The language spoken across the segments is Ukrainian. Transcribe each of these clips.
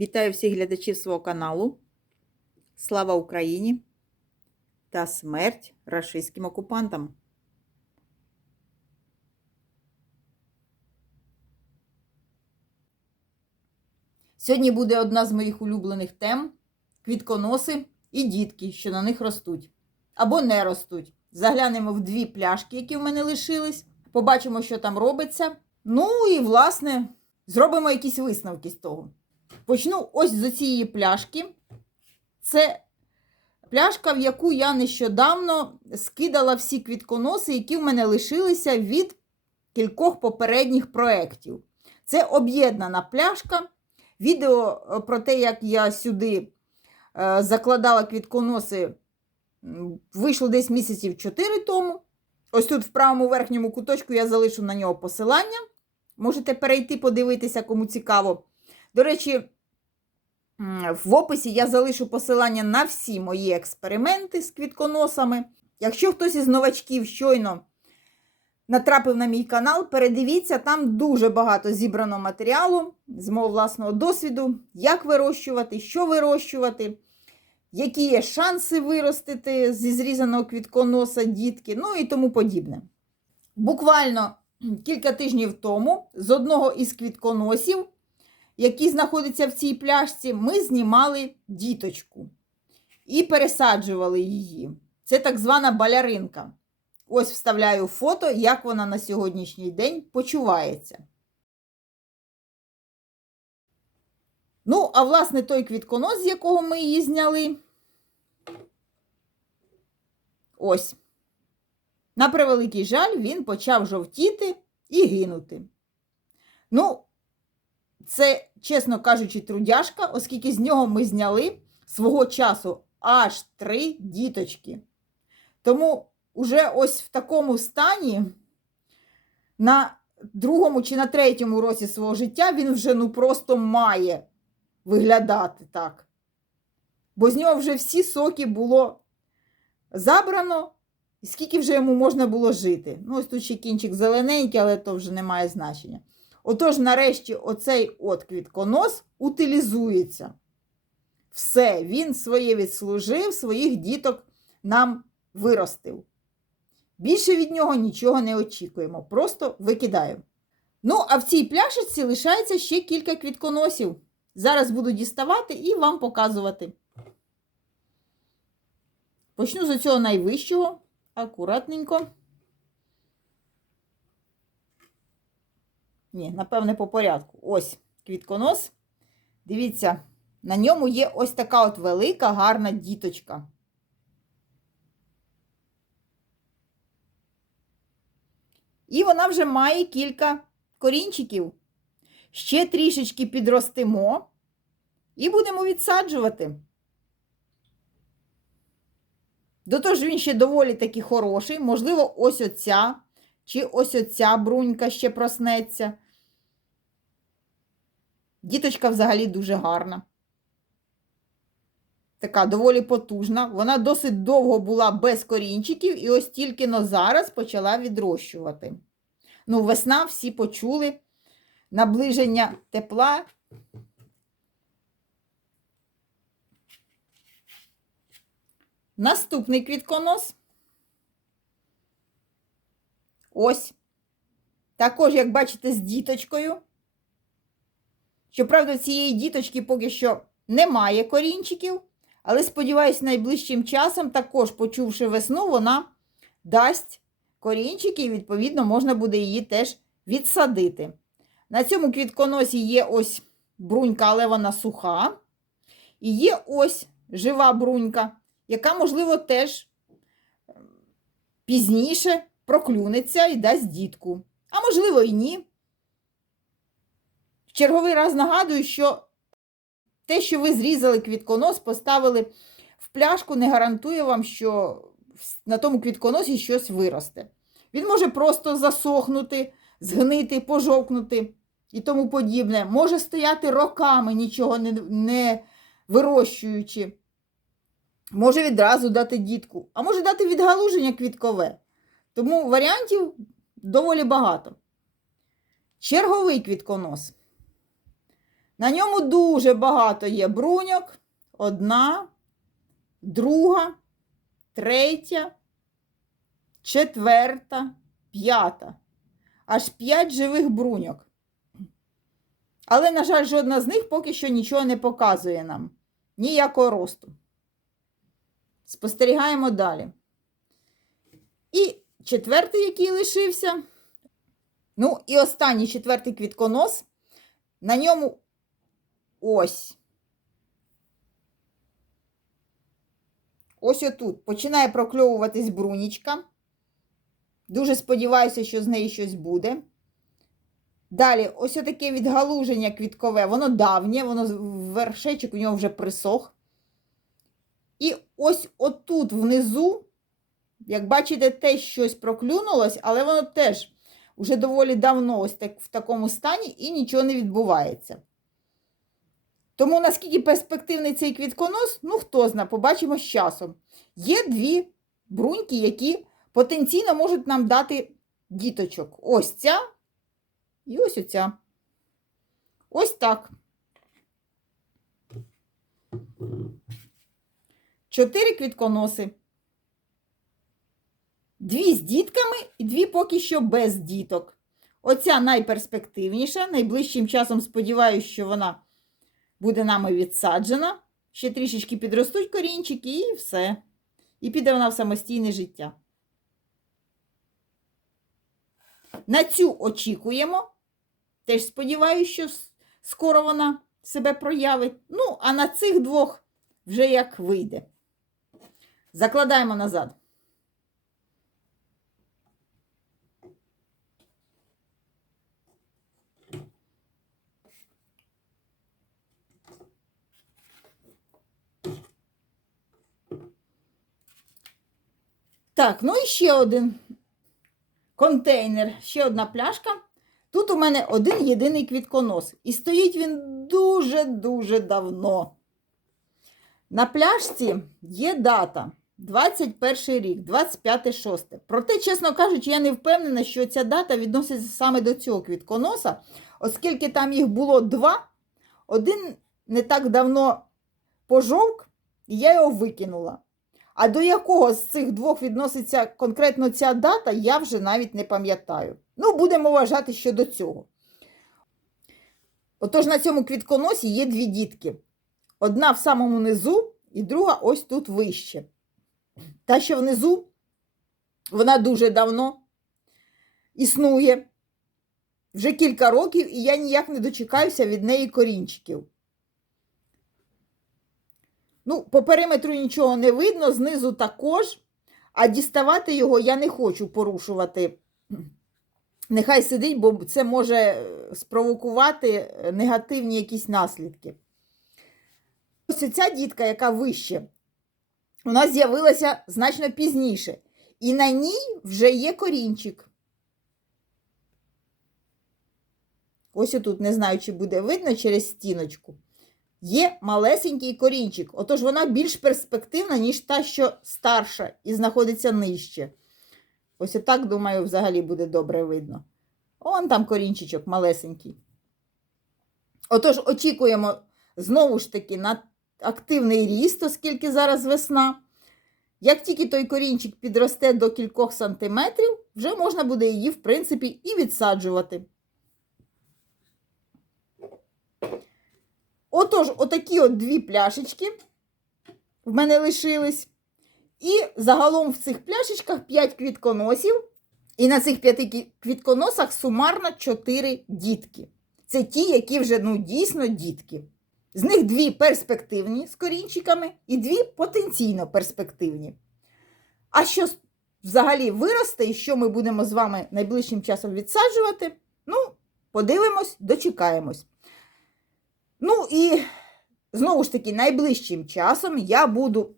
Вітаю всіх глядачів свого каналу. Слава Україні та смерть рашистським окупантам. Сьогодні буде одна з моїх улюблених тем квітконоси і дітки, що на них ростуть. Або не ростуть. Заглянемо в дві пляшки, які в мене лишились. Побачимо, що там робиться. Ну і, власне, зробимо якісь висновки з того. Почну ось з цієї пляшки. Це пляшка, в яку я нещодавно скидала всі квітконоси, які в мене лишилися від кількох попередніх проєктів. Це об'єднана пляшка. Відео про те, як я сюди е, закладала квітконоси, вийшло десь місяців 4 тому. Ось тут в правому верхньому куточку я залишу на нього посилання. Можете перейти, подивитися, кому цікаво. До речі, в описі я залишу посилання на всі мої експерименти з квітконосами. Якщо хтось із новачків щойно натрапив на мій канал, передивіться, там дуже багато зібрано матеріалу з мого власного досвіду, як вирощувати, що вирощувати, які є шанси виростити зі зрізаного квітконоса дітки, ну і тому подібне. Буквально кілька тижнів тому з одного із квітконосів який знаходиться в цій пляшці, ми знімали діточку і пересаджували її. Це так звана баляринка. Ось вставляю фото, як вона на сьогоднішній день почувається. Ну, а власне, той квітконос, з якого ми її зняли. Ось. На превеликий жаль, він почав жовтіти і гинути. Ну, це, чесно кажучи, трудяшка, оскільки з нього ми зняли свого часу аж три діточки. Тому уже ось в такому стані, на другому чи на третьому році свого життя він вже ну просто має виглядати так. Бо з нього вже всі соки було забрано, і скільки вже йому можна було жити. Ну, ось тут ще кінчик зелененький, але то вже не має значення. Отож, нарешті, оцей от утилізується. Все, він своє відслужив, своїх діток нам виростив. Більше від нього нічого не очікуємо, просто викидаємо. Ну, а в цій пляшечці лишається ще кілька квітконосів. Зараз буду діставати і вам показувати. Почну з цього найвищого, акуратненько. Ні, напевне, по порядку. Ось квітконос. Дивіться, на ньому є ось така от велика, гарна діточка. І вона вже має кілька корінчиків. Ще трішечки підростимо і будемо відсаджувати. До того ж, він ще доволі таки хороший, можливо, ось оця чи ось оця брунька ще проснеться. Діточка взагалі дуже гарна. Така доволі потужна. Вона досить довго була без корінчиків, і ось тільки но зараз почала відрощувати. Ну, весна всі почули наближення тепла. Наступний квітконос. Ось. Також, як бачите, з діточкою. Щоправда, цієї діточки поки що немає корінчиків, але, сподіваюся, найближчим часом, також, почувши весну, вона дасть корінчики, і, відповідно, можна буде її теж відсадити. На цьому квітконосі є ось брунька, але вона суха. І є ось жива брунька, яка, можливо, теж пізніше проклюнеться і дасть дітку. А можливо, і ні. В черговий раз нагадую, що те, що ви зрізали квітконос, поставили в пляшку, не гарантує вам, що на тому квітконосі щось виросте. Він може просто засохнути, згнити, пожовкнути і тому подібне. Може стояти роками, нічого не, не вирощуючи. Може відразу дати дітку, а може дати відгалуження квіткове. Тому варіантів доволі багато. Черговий квітконос. На ньому дуже багато є бруньок. Одна, друга, третя, четверта, п'ята. Аж п'ять живих бруньок. Але, на жаль, жодна з них поки що нічого не показує нам. Ніякого росту. Спостерігаємо далі. І четвертий, який лишився. Ну, і останній четвертий квітконос. На ньому ось. Ось отут починає прокльовуватись брунічка. Дуже сподіваюся, що з неї щось буде. Далі, ось таке відгалуження квіткове, воно давнє, воно вершечок у нього вже присох. І ось отут внизу, як бачите, теж щось проклюнулось, але воно теж вже доволі давно ось так, в такому стані і нічого не відбувається. Тому наскільки перспективний цей квітконос, ну хто зна, побачимо з часом. Є дві бруньки, які потенційно можуть нам дати діточок. Ось ця і ось оця. Ось так. Чотири квітконоси. Дві з дітками і дві поки що без діток. Оця найперспективніша. Найближчим часом сподіваюся, що вона буде нами відсаджена. Ще трішечки підростуть корінчики і все. І піде вона в самостійне життя. На цю очікуємо. Теж сподіваюся, що скоро вона себе проявить. Ну, а на цих двох вже як вийде. Закладаємо назад. Так, ну і ще один контейнер, ще одна пляшка. Тут у мене один єдиний квітконос. І стоїть він дуже-дуже давно. На пляшці є дата 21 рік, 25.6. Проте, чесно кажучи, я не впевнена, що ця дата відноситься саме до цього квітконоса, оскільки там їх було два. Один не так давно пожовк, і я його викинула. А до якого з цих двох відноситься конкретно ця дата, я вже навіть не пам'ятаю. Ну, будемо вважати, що до цього. Отож, на цьому квітконосі є дві дітки. Одна в самому низу, і друга ось тут вище. Та, що внизу, вона дуже давно існує, вже кілька років, і я ніяк не дочекаюся від неї корінчиків. Ну, по периметру нічого не видно, знизу також, а діставати його я не хочу порушувати. Нехай сидить, бо це може спровокувати негативні якісь наслідки. Ось ця дітка, яка вище, нас з'явилася значно пізніше. І на ній вже є корінчик. Ось отут, не знаю, чи буде видно через стіночку. Є малесенький корінчик. Отож вона більш перспективна, ніж та, що старша і знаходиться нижче. Ось отак, думаю, взагалі буде добре видно. Он там корінчичок малесенький. Отож, очікуємо знову ж таки на активний ріст, оскільки зараз весна. Як тільки той корінчик підросте до кількох сантиметрів, вже можна буде її, в принципі, і відсаджувати. Отож, отакі от дві пляшечки в мене лишились. І загалом в цих пляшечках 5 квітконосів. І на цих 5 квітконосах сумарно 4 дітки. Це ті, які вже ну, дійсно дітки. З них дві перспективні з корінчиками і дві потенційно перспективні. А що взагалі виросте і що ми будемо з вами найближчим часом відсаджувати? Ну, подивимось, дочекаємось. Ну і знову ж таки, найближчим часом я буду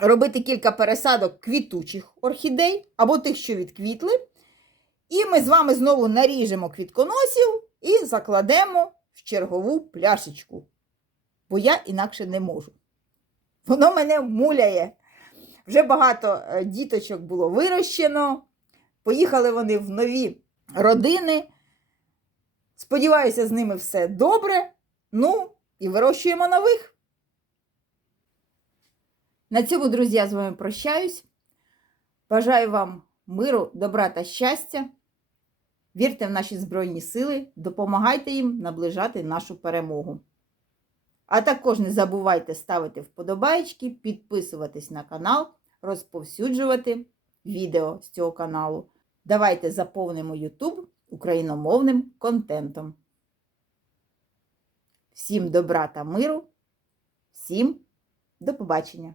робити кілька пересадок квітучих орхідей або тих, що відквітли. І ми з вами знову наріжемо квітконосів і закладемо в чергову пляшечку. Бо я інакше не можу. Воно мене муляє. Вже багато діточок було вирощено, Поїхали вони в нові родини. Сподіваюся, з ними все добре. Ну, і вирощуємо нових. На цьому, друзі, я з вами прощаюсь. Бажаю вам миру, добра та щастя. Вірте в наші Збройні Сили, допомагайте їм наближати нашу перемогу. А також не забувайте ставити вподобайки, підписуватись на канал, розповсюджувати відео з цього каналу. Давайте заповнимо YouTube україномовним контентом. Всім добра та миру, всім до побачення!